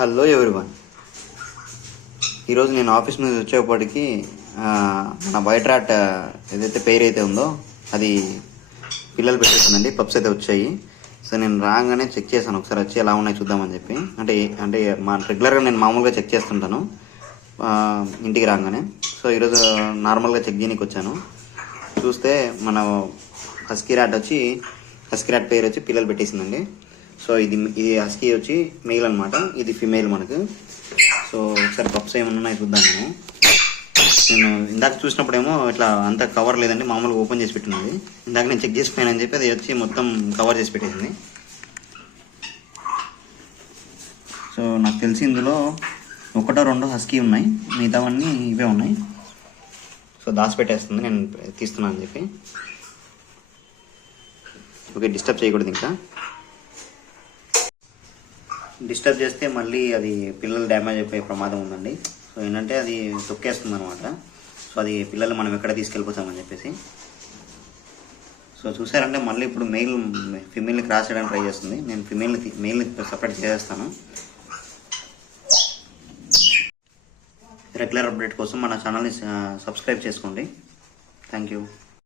Hello everyone. ఈరోజు నేను office నుంచి వచ్చేప్పటికి నా వైట్ రాట్ ఏదైతే పేరు అయితే ఉందో అది పిల్లలు పెట్టేసిందండి. పప్స్ అయితే వచ్చాయి. సో నేను రాగానే చెక్ చేశాను, ఒకసారి వచ్చి ఎలా ఉన్నాయి చూద్దామని చెప్పి. అంటే రెగ్యులర్గా నేను మామూలుగా చెక్ చేస్తుంటాను ఇంటికి రాగానే. సో ఈరోజు నార్మల్గా చెక్ చేయడానికి వచ్చాను. చూస్తే మన హస్కీ ర్యాట్ పేరు వచ్చి పిల్లలు పెట్టేసిందండి. సో ఇది హస్కీ వచ్చి మెయిల్ అనమాట, ఇది ఫిమేల్ మనకు. సో ఒకసారి పప్స్ ఏమన్నా ఉన్నాయి చూద్దాం. నేను ఇందాక చూసినప్పుడేమో ఇట్లా అంత కవర్ లేదండి, మామూలుగా ఓపెన్ చేసి పెట్టినది. ఇందాక నేను చెక్ చేసిపోయానని చెప్పి అది వచ్చి మొత్తం కవర్ చేసి పెట్టేసింది. సో నాకు తెలిసి ఇందులో ఒకటో రెండో హస్కీ ఉన్నాయి, మిగతావన్నీ ఇవే ఉన్నాయి. సో దాచిపెట్టేస్తుంది నేను తీస్తున్నాను అని చెప్పి. ఓకే, డిస్టర్బ్ చేయకూడదు. ఇంకా డిస్టర్బ్ చేస్తే మళ్ళీ అది పిల్లలు డ్యామేజ్ అయిపోయే ప్రమాదం ఉందండి. సో ఏంటంటే అది తొక్కేస్తుంది అనమాట. సో అది పిల్లలు మనం ఎక్కడ తీసుకెళ్ళిపోతామని చెప్పేసి. సో చూసారంటే మళ్ళీ ఇప్పుడు ఫిమేల్ని క్రాస్ చేయడానికి ట్రై చేస్తుంది. నేను మెయిల్ని సపరేట్ చేసేస్తాను. రెగ్యులర్ అప్డేట్ కోసం మన ఛానల్ని సబ్స్క్రైబ్ చేసుకోండి. Thank you.